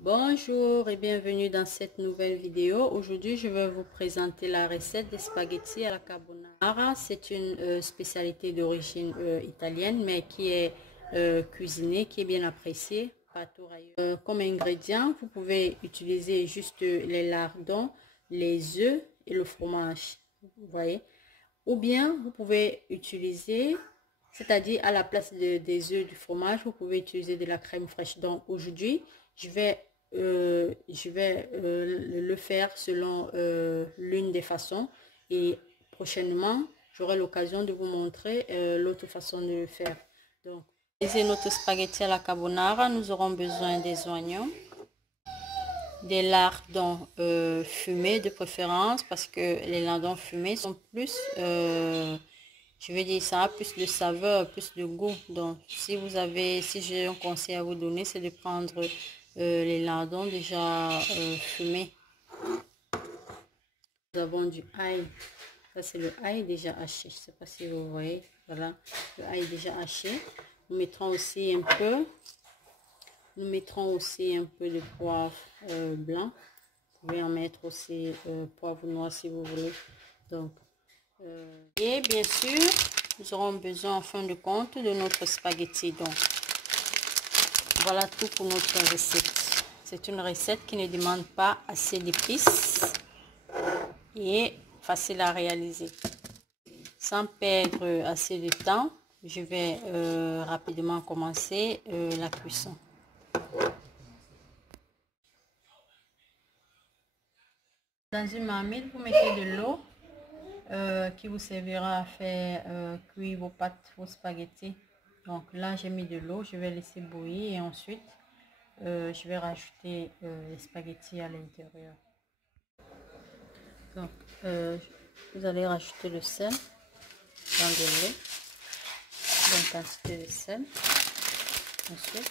Bonjour et bienvenue dans cette nouvelle vidéo. Aujourd'hui, je vais vous présenter la recette des spaghettis à la carbonara. C'est une spécialité d'origine italienne, mais qui est cuisinée, qui est bien appréciée partout ailleurs. Comme ingrédients, vous pouvez utiliser juste les lardons, les œufs et le fromage. Vous voyez? Ou bien, vous pouvez utiliser, c'est-à-dire à la place des œufs, du fromage, vous pouvez utiliser de la crème fraîche. Donc aujourd'hui, je vais le faire selon l'une des façons, et prochainement j'aurai l'occasion de vous montrer l'autre façon de le faire. Donc, pour réaliser notre spaghetti à la carbonara, nous aurons besoin des oignons, des lardons fumés de préférence, parce que les lardons fumés sont plus je veux dire, ça a plus de saveur, plus de goût. Donc, si j'ai un conseil à vous donner, c'est de prendre les lardons déjà fumés. Nous avons du ail. Ça, c'est le ail déjà haché. Je ne sais pas si vous voyez. Voilà, le ail déjà haché. Nous mettrons aussi un peu de poivre blanc. Vous pouvez en mettre aussi poivre noir si vous voulez. Donc, et bien sûr, nous aurons besoin en fin de compte de notre spaghetti. Donc, voilà tout pour notre recette. C'est une recette qui ne demande pas assez d'épices et facile à réaliser. Sans perdre assez de temps, je vais rapidement commencer la cuisson. Dans une marmite, vous mettez de l'eau qui vous servira à faire cuire vos pâtes, vos spaghettis. Donc là, j'ai mis de l'eau, je vais laisser bouillir et ensuite je vais rajouter les spaghettis à l'intérieur. Donc vous allez rajouter le sel dans de l'eau, donc quantité de sel. Ensuite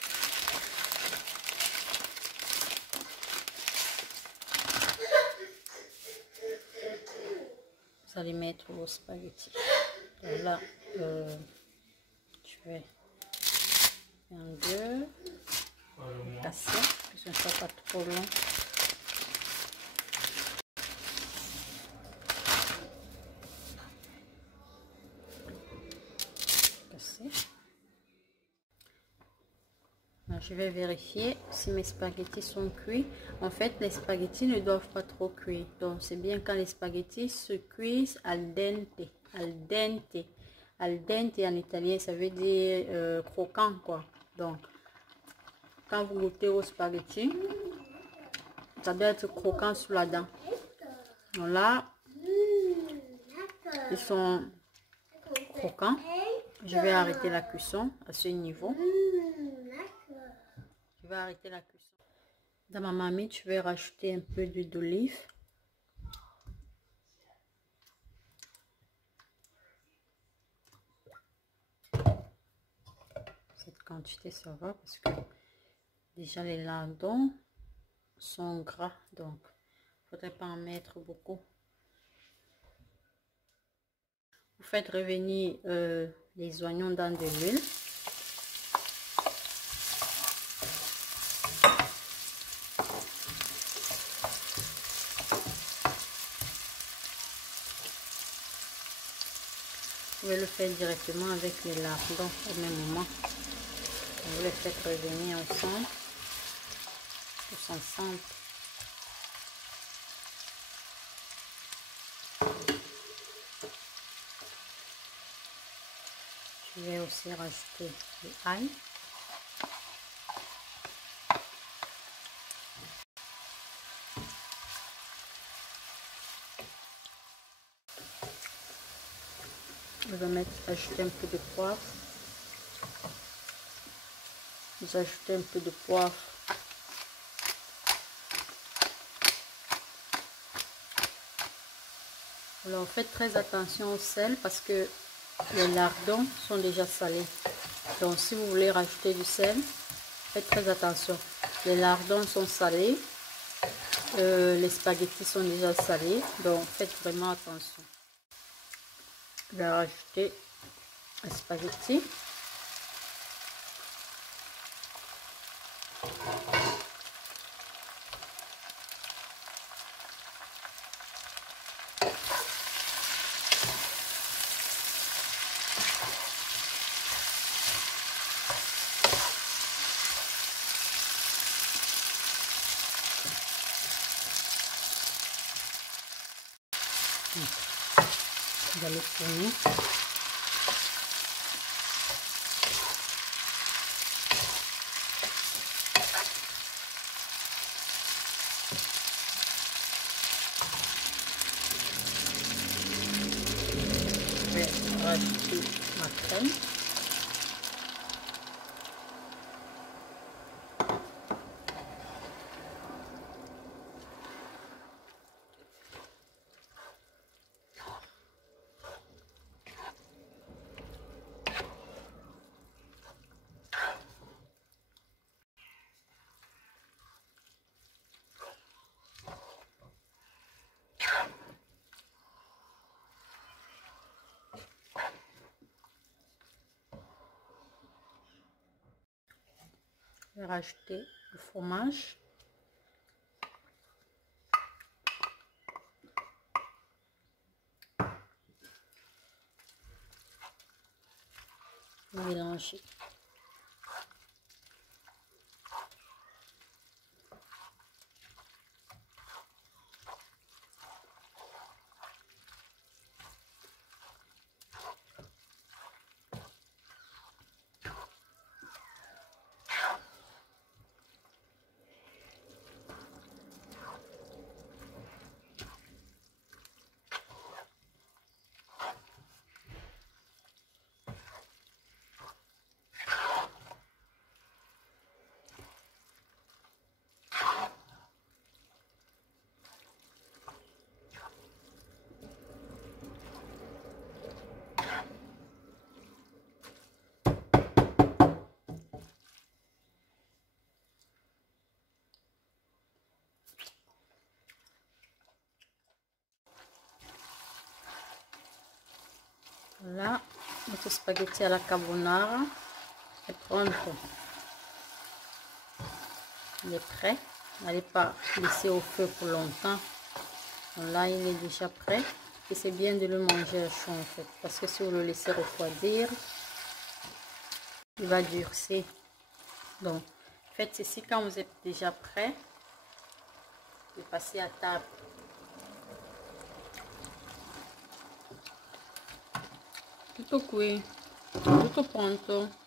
vous allez mettre vos spaghettis. Donc là je vais faire un deux, casser, que ce ne soit pas trop long. Je vais vérifier si mes spaghettis sont cuits. En fait, les spaghettis ne doivent pas trop cuire. Donc, c'est bien quand les spaghettis se cuisent al dente. Al dente. Al dente en italien, ça veut dire croquant, quoi. Donc, quand vous goûtez aux spaghettis, ça doit être croquant sous la dent. Donc là, ils sont croquants. Je vais arrêter la cuisson à ce niveau. Je vais arrêter la cuisson. Dans ma marmite, je vais rajouter un peu d'huile d'olive. Cette quantité, ça va parce que déjà les lardons sont gras, donc il ne faudrait pas en mettre beaucoup. Vous faites revenir les oignons dans de l'huile. Vous pouvez le faire directement avec les lardons au même moment. Vous les faites revenir ensemble, tous ensemble. Je vais aussi rajouter l'ail. Je vais ajouter un peu de poivre. Vous ajoutez un peu de poivre. Alors faites très attention au sel parce que les lardons sont déjà salés. Donc si vous voulez rajouter du sel, faites très attention. Les lardons sont salés, les spaghettis sont déjà salés, donc faites vraiment attention. Je vais rajouter les spaghettis. On va le tourner. Je vais rajouter ma crème. Je vais rajouter le fromage. Mélanger. Voilà, notre spaghetti à la carbonara est pronto. Il est prêt. N'allez pas laisser au feu pour longtemps. Donc là, il est déjà prêt. Et c'est bien de le manger à chaud en fait. Parce que si vous le laissez refroidir, il va durcir. Donc, faites ceci quand vous êtes déjà prêt. Et passez à table. Tutto qui, tutto pronto.